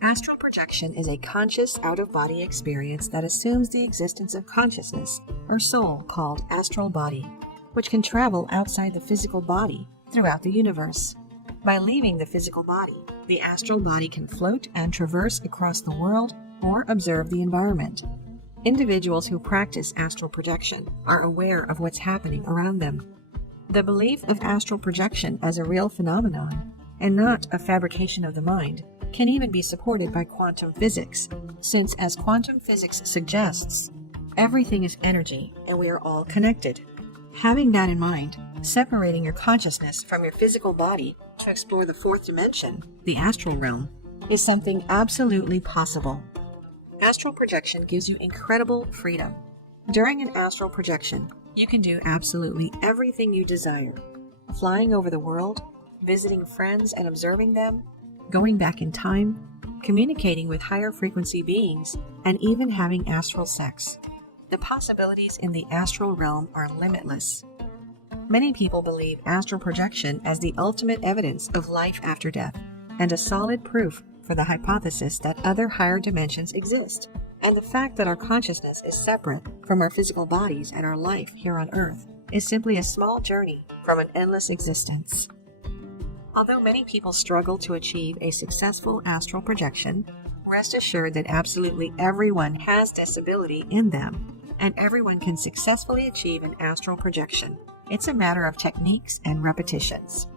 Astral projection is a conscious out-of-body experience that assumes the existence of consciousness, or soul, called astral body, which can travel outside the physical body throughout the universe. By leaving the physical body, the astral body can float and traverse across the world or observe the environment. Individuals who practice astral projection are aware of what's happening around them. The belief of astral projection as a real phenomenon, and not a fabrication of the mind, can even be supported by quantum physics, since, as quantum physics suggests, everything is energy and we are all connected. Having that in mind, separating your consciousness from your physical body to explore the fourth dimension, the astral realm, is something absolutely possible. Astral projection gives you incredible freedom. During an astral projection, you can do absolutely everything you desire. Flying over the world, visiting friends and observing them, going back in time, communicating with higher frequency beings, and even having astral sex. The possibilities in the astral realm are limitless. Many people believe astral projection as the ultimate evidence of life after death, and a solid proof for the hypothesis that other higher dimensions exist, and the fact that our consciousness is separate from our physical bodies and our life here on Earth is simply a small journey from an endless existence. Although many people struggle to achieve a successful astral projection, rest assured that absolutely everyone has this ability in them, and everyone can successfully achieve an astral projection. It's a matter of techniques and repetitions.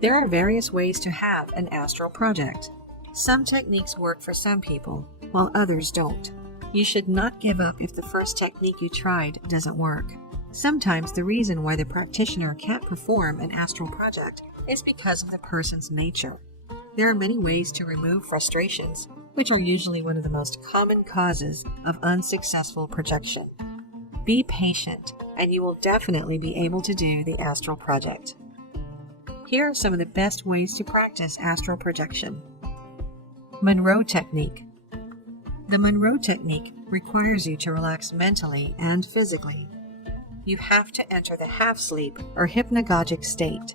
There are various ways to have an astral project. Some techniques work for some people, while others don't. You should not give up if the first technique you tried doesn't work. Sometimes the reason why the practitioner can't perform an astral project is because of the person's nature. There are many ways to remove frustrations, which are usually one of the most common causes of unsuccessful projection. Be patient, and you will definitely be able to do the astral project. Here are some of the best ways to practice astral projection. Monroe Technique. The Monroe Technique requires you to relax mentally and physically. You have to enter the half-sleep or hypnagogic state.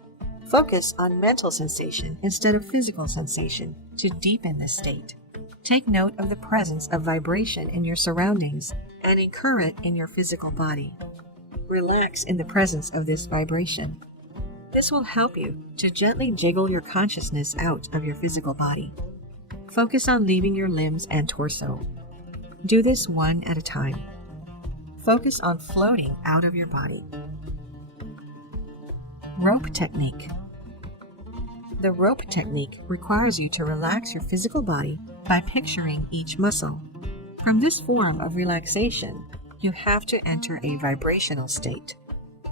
Focus on mental sensation instead of physical sensation to deepen this state. Take note of the presence of vibration in your surroundings and incur it in your physical body. Relax in the presence of this vibration. This will help you to gently jiggle your consciousness out of your physical body. Focus on leaving your limbs and torso. Do this one at a time. Focus on floating out of your body. Rope Technique. The rope technique requires you to relax your physical body by picturing each muscle. From this form of relaxation, you have to enter a vibrational state.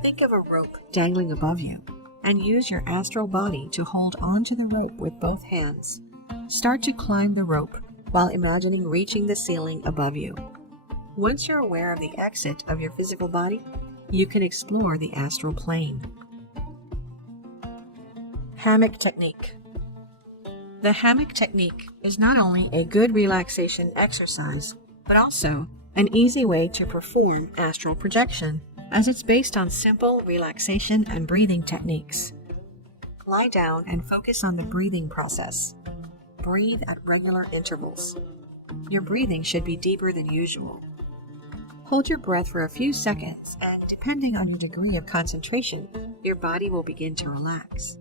Think of a rope dangling above you, and use your astral body to hold onto the rope with both hands. Start to climb the rope while imagining reaching the ceiling above you. Once you're aware of the exit of your physical body, you can explore the astral plane. Hammock Technique. The hammock technique is not only a good relaxation exercise, but also an easy way to perform astral projection, as it's based on simple relaxation and breathing techniques. Lie down and focus on the breathing process. Breathe at regular intervals. Your breathing should be deeper than usual. Hold your breath for a few seconds, and depending on your degree of concentration, your body will begin to relax.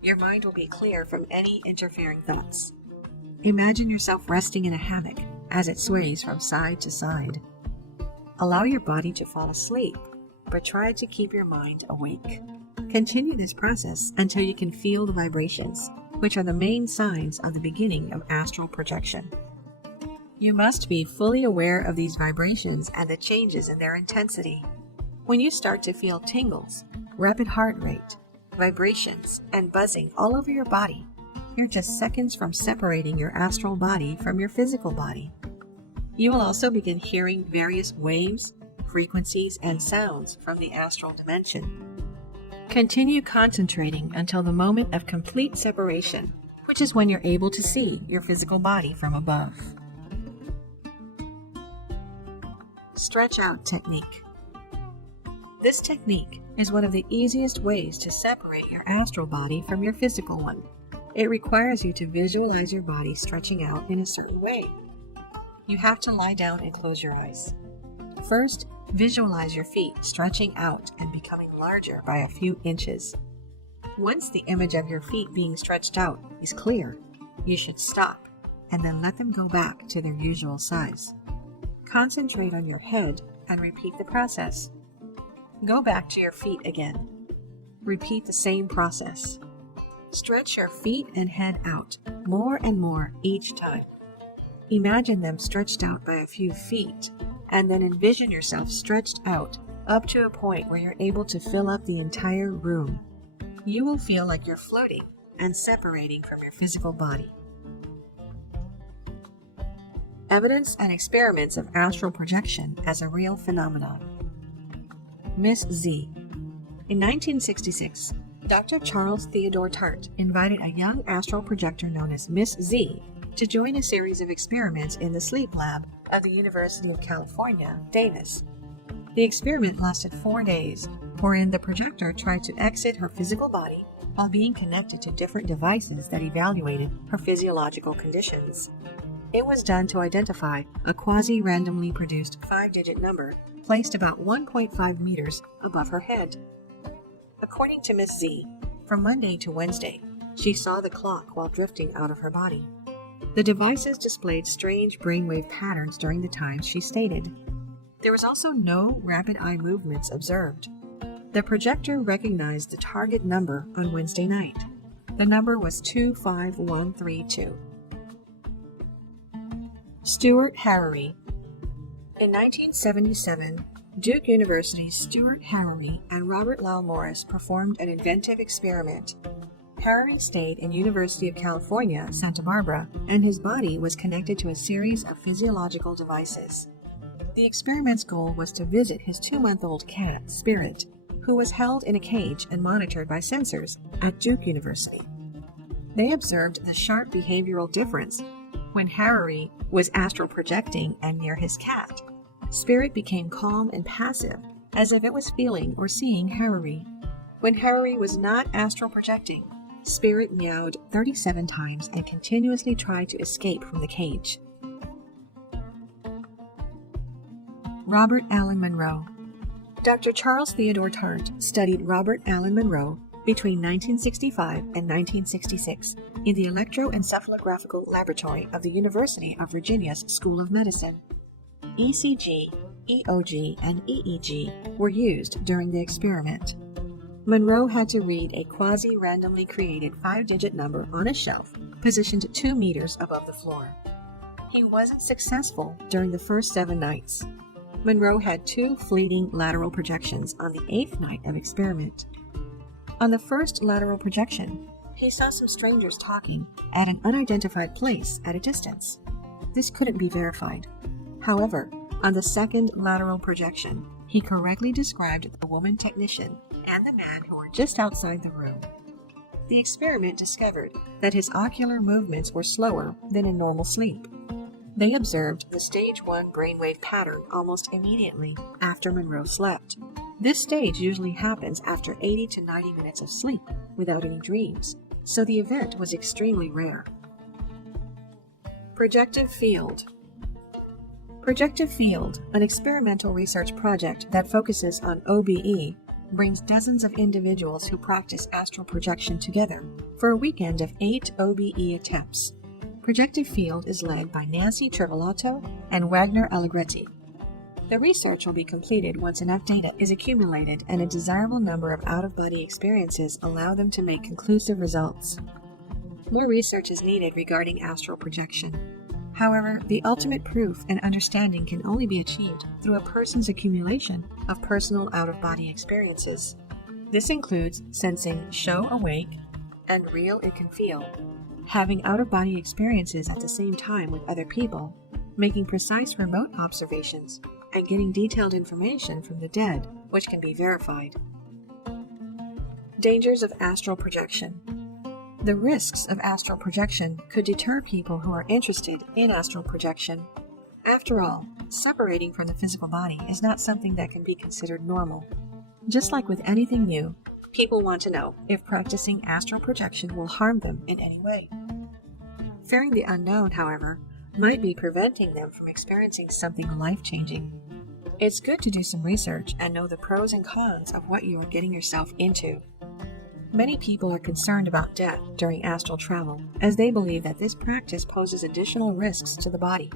Your mind will be clear from any interfering thoughts. Imagine yourself resting in a hammock as it sways from side to side. Allow your body to fall asleep, but try to keep your mind awake. Continue this process until you can feel the vibrations, which are the main signs of the beginning of astral projection. You must be fully aware of these vibrations and the changes in their intensity. When you start to feel tingles, rapid heart rate, vibrations, and buzzing all over your body, you're just seconds from separating your astral body from your physical body. You will also begin hearing various waves, frequencies, and sounds from the astral dimension. Continue concentrating until the moment of complete separation, which is when you're able to see your physical body from above. Stretch Out Technique. This technique is one of the easiest ways to separate your astral body from your physical one. It requires you to visualize your body stretching out in a certain way. You have to lie down and close your eyes. First, visualize your feet stretching out and becoming larger by a few inches. Once the image of your feet being stretched out is clear, you should stop and then let them go back to their usual size. Concentrate on your head and repeat the process. Go back to your feet again. Repeat the same process. Stretch your feet and head out more and more each time. Imagine them stretched out by a few feet, and then envision yourself stretched out up to a point where you're able to fill up the entire room. You will feel like you're floating and separating from your physical body. Evidence and experiments of astral projection as a real phenomenon. Miss Z. In 1966, Dr. Charles Theodore Tart invited a young astral projector known as Miss Z to join a series of experiments in the sleep lab of the University of California, Davis. The experiment lasted 4 days, wherein the projector tried to exit her physical body while being connected to different devices that evaluated her physiological conditions. It was done to identify a quasi-randomly produced 5-digit number placed about 1.5 meters above her head. According to Miss Z, from Monday to Wednesday, she saw the clock while drifting out of her body. The devices displayed strange brainwave patterns during the times she stated. There was also no rapid eye movements observed. The projector recognized the target number on Wednesday night. The number was 25132. Stuart Harary. In 1977, Duke University's Stuart Harary and Robert Lowell Morris performed an inventive experiment. Harary stayed in University of California, Santa Barbara, and his body was connected to a series of physiological devices. The experiment's goal was to visit his 2-month-old cat, Spirit, who was held in a cage and monitored by sensors at Duke University. They observed the sharp behavioral difference when Harary was astral projecting and near his cat. Spirit became calm and passive, as if it was feeling or seeing Harary. When Harary was not astral projecting, Spirit meowed 37 times and continuously tried to escape from the cage. Robert Allen Monroe. Dr. Charles Theodore Tart studied Robert Allen Monroe between 1965 and 1966 in the Electroencephalographical Laboratory of the University of Virginia's School of Medicine. ECG, EOG, and EEG were used during the experiment. Monroe had to read a quasi-randomly created 5-digit number on a shelf positioned 2 meters above the floor. He wasn't successful during the first 7 nights. Monroe had 2 fleeting lateral projections on the 8th night of experiment. On the first lateral projection, he saw some strangers talking at an unidentified place at a distance. This couldn't be verified. However, on the second lateral projection, he correctly described the woman technician and the man who were just outside the room. The experiment discovered that his ocular movements were slower than in normal sleep. They observed the stage 1 brainwave pattern almost immediately after Monroe slept. This stage usually happens after 80 to 90 minutes of sleep without any dreams, so the event was extremely rare. Projective Field. Projective Field, an experimental research project that focuses on OBE, brings dozens of individuals who practice astral projection together for a weekend of 8 OBE attempts. Projective Field is led by Nancy Trivolato and Wagner Allegretti. The research will be completed once enough data is accumulated and a desirable number of out-of-body experiences allow them to make conclusive results. More research is needed regarding astral projection. However, the ultimate proof and understanding can only be achieved through a person's accumulation of personal out-of-body experiences. This includes sensing show awake and real it can feel, having out-of-body experiences at the same time with other people, making precise remote observations, and getting detailed information from the dead, which can be verified. Dangers of astral projection. The risks of astral projection could deter people who are interested in astral projection. After all, separating from the physical body is not something that can be considered normal. Just like with anything new, People want to know if practicing astral projection will harm them in any way. Fearing the unknown, however, might be preventing them from experiencing something life-changing. It's good to do some research and know the pros and cons of what you are getting yourself into. Many people are concerned about death during astral travel, as they believe that this practice poses additional risks to the body.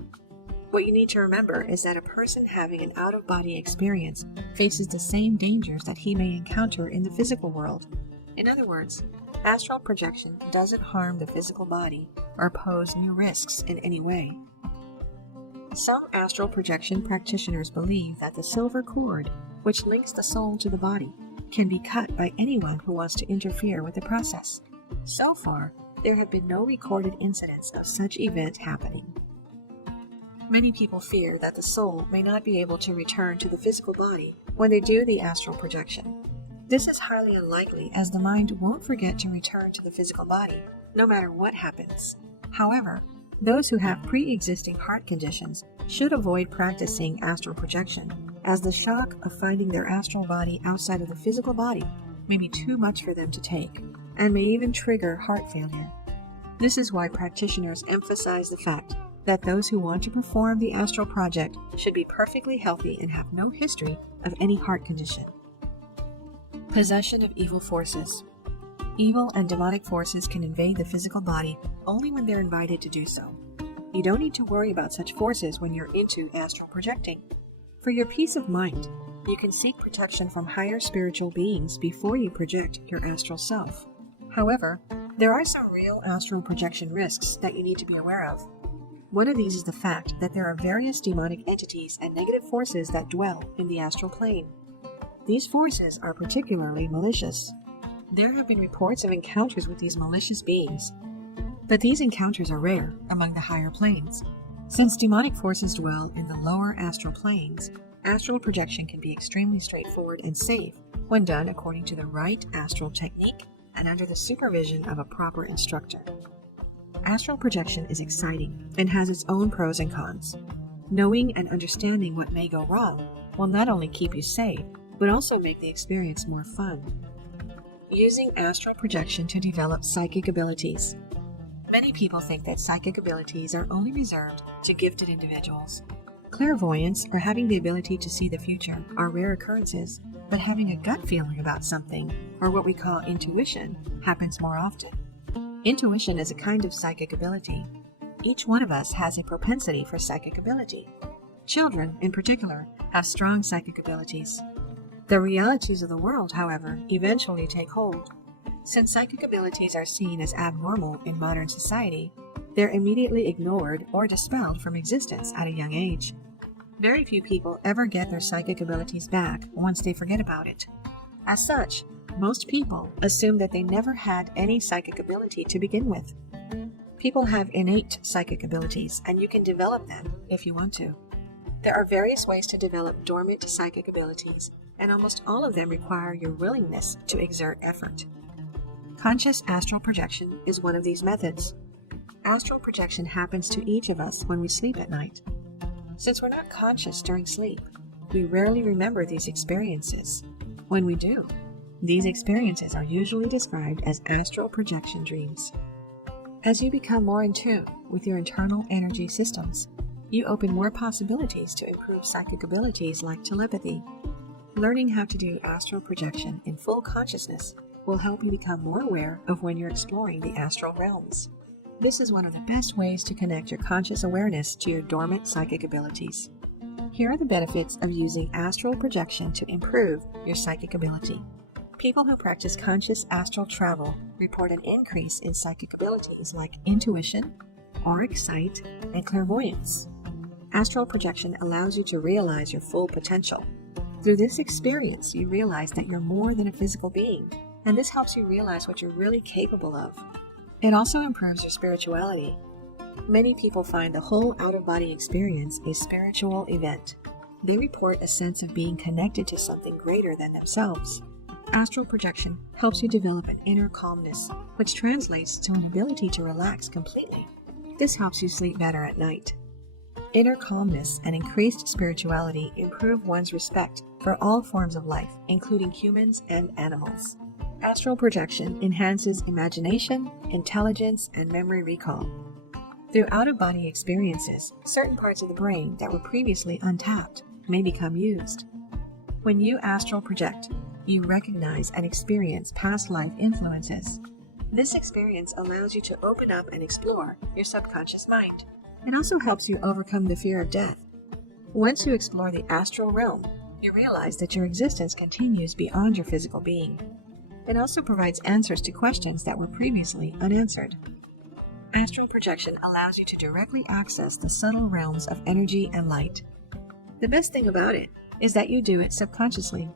What you need to remember is that a person having an out-of-body experience faces the same dangers that he may encounter in the physical world. In other words, astral projection doesn't harm the physical body or pose new risks in any way. Some astral projection practitioners believe that the silver cord, which links the soul to the body, can be cut by anyone who wants to interfere with the process. So far, there have been no recorded incidents of such event happening. Many people fear that the soul may not be able to return to the physical body when they do the astral projection. This is highly unlikely, as the mind won't forget to return to the physical body, no matter what happens. However, those who have pre-existing heart conditions should avoid practicing astral projection, as the shock of finding their astral body outside of the physical body may be too much for them to take, and may even trigger heart failure. This is why practitioners emphasize the fact that those who want to perform the astral project should be perfectly healthy and have no history of any heart condition. Possession of evil forces. Evil and demonic forces can invade the physical body only when they're invited to do so. You don't need to worry about such forces when you're into astral projecting. For your peace of mind, you can seek protection from higher spiritual beings before you project your astral self. However, there are some real astral projection risks that you need to be aware of. One of these is the fact that there are various demonic entities and negative forces that dwell in the astral plane. These forces are particularly malicious. There have been reports of encounters with these malicious beings, but these encounters are rare among the higher planes. Since demonic forces dwell in the lower astral planes, astral projection can be extremely straightforward and safe when done according to the right astral technique and under the supervision of a proper instructor. Astral projection is exciting and has its own pros and cons. Knowing and understanding what may go wrong will not only keep you safe, but also make the experience more fun. Using astral projection to develop psychic abilities. Many people think that psychic abilities are only reserved to gifted individuals. Clairvoyance, or having the ability to see the future, are rare occurrences, but having a gut feeling about something, or what we call intuition, happens more often. Intuition is a kind of psychic ability. Each one of us has a propensity for psychic ability. Children, in particular, have strong psychic abilities. The realities of the world, however, eventually take hold. Since psychic abilities are seen as abnormal in modern society, they're immediately ignored or dispelled from existence at a young age. Very few people ever get their psychic abilities back once they forget about it. As such, most people assume that they never had any psychic ability to begin with. People have innate psychic abilities, and you can develop them if you want to. There are various ways to develop dormant psychic abilities, and almost all of them require your willingness to exert effort. Conscious astral projection is one of these methods. Astral projection happens to each of us when we sleep at night. Since we're not conscious during sleep, we rarely remember these experiences. When we do, these experiences are usually described as astral projection dreams. As you become more in tune with your internal energy systems, you open more possibilities to improve psychic abilities like telepathy. Learning how to do astral projection in full consciousness will help you become more aware of when you're exploring the astral realms. This is one of the best ways to connect your conscious awareness to your dormant psychic abilities. Here are the benefits of using astral projection to improve your psychic ability. People who practice conscious astral travel report an increase in psychic abilities like intuition, auric sight, and clairvoyance. Astral projection allows you to realize your full potential. Through this experience, you realize that you're more than a physical being, and this helps you realize what you're really capable of. It also improves your spirituality. Many people find the whole out-of-body experience a spiritual event. They report a sense of being connected to something greater than themselves. Astral projection helps you develop an inner calmness, which translates to an ability to relax completely. This helps you sleep better at night. Inner calmness and increased spirituality improve one's respect for all forms of life, including humans and animals. Astral projection enhances imagination, intelligence, and memory recall. Through out-of-body experiences, certain parts of the brain that were previously untapped may become used. When you astral project, you recognize and experience past life influences. This experience allows you to open up and explore your subconscious mind. It also helps you overcome the fear of death. Once you explore the astral realm, you realize that your existence continues beyond your physical being. It also provides answers to questions that were previously unanswered. Astral projection allows you to directly access the subtle realms of energy and light. The best thing about it is that you do it subconsciously.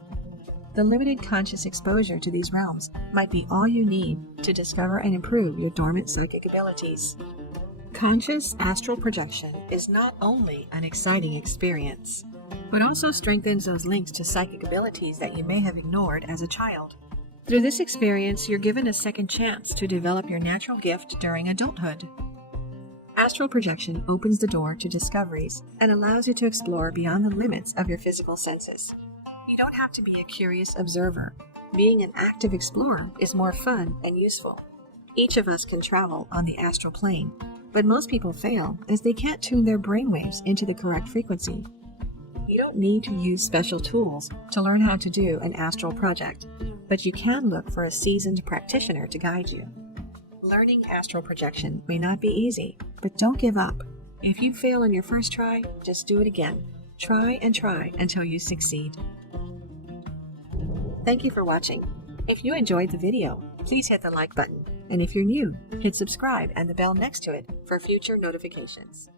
The limited conscious exposure to these realms might be all you need to discover and improve your dormant psychic abilities. Conscious astral projection is not only an exciting experience, but also strengthens those links to psychic abilities that you may have ignored as a child. Through this experience, you're given a second chance to develop your natural gift during adulthood. Astral projection opens the door to discoveries and allows you to explore beyond the limits of your physical senses. You don't have to be a curious observer. Being an active explorer is more fun and useful. Each of us can travel on the astral plane, but most people fail as they can't tune their brainwaves into the correct frequency. You don't need to use special tools to learn how to do an astral project, but you can look for a seasoned practitioner to guide you. Learning astral projection may not be easy, but don't give up. If you fail on your first try, just do it again. Try and try until you succeed. Thank you for watching. If you enjoyed the video, please hit the like button. And if you're new, hit subscribe and the bell next to it for future notifications.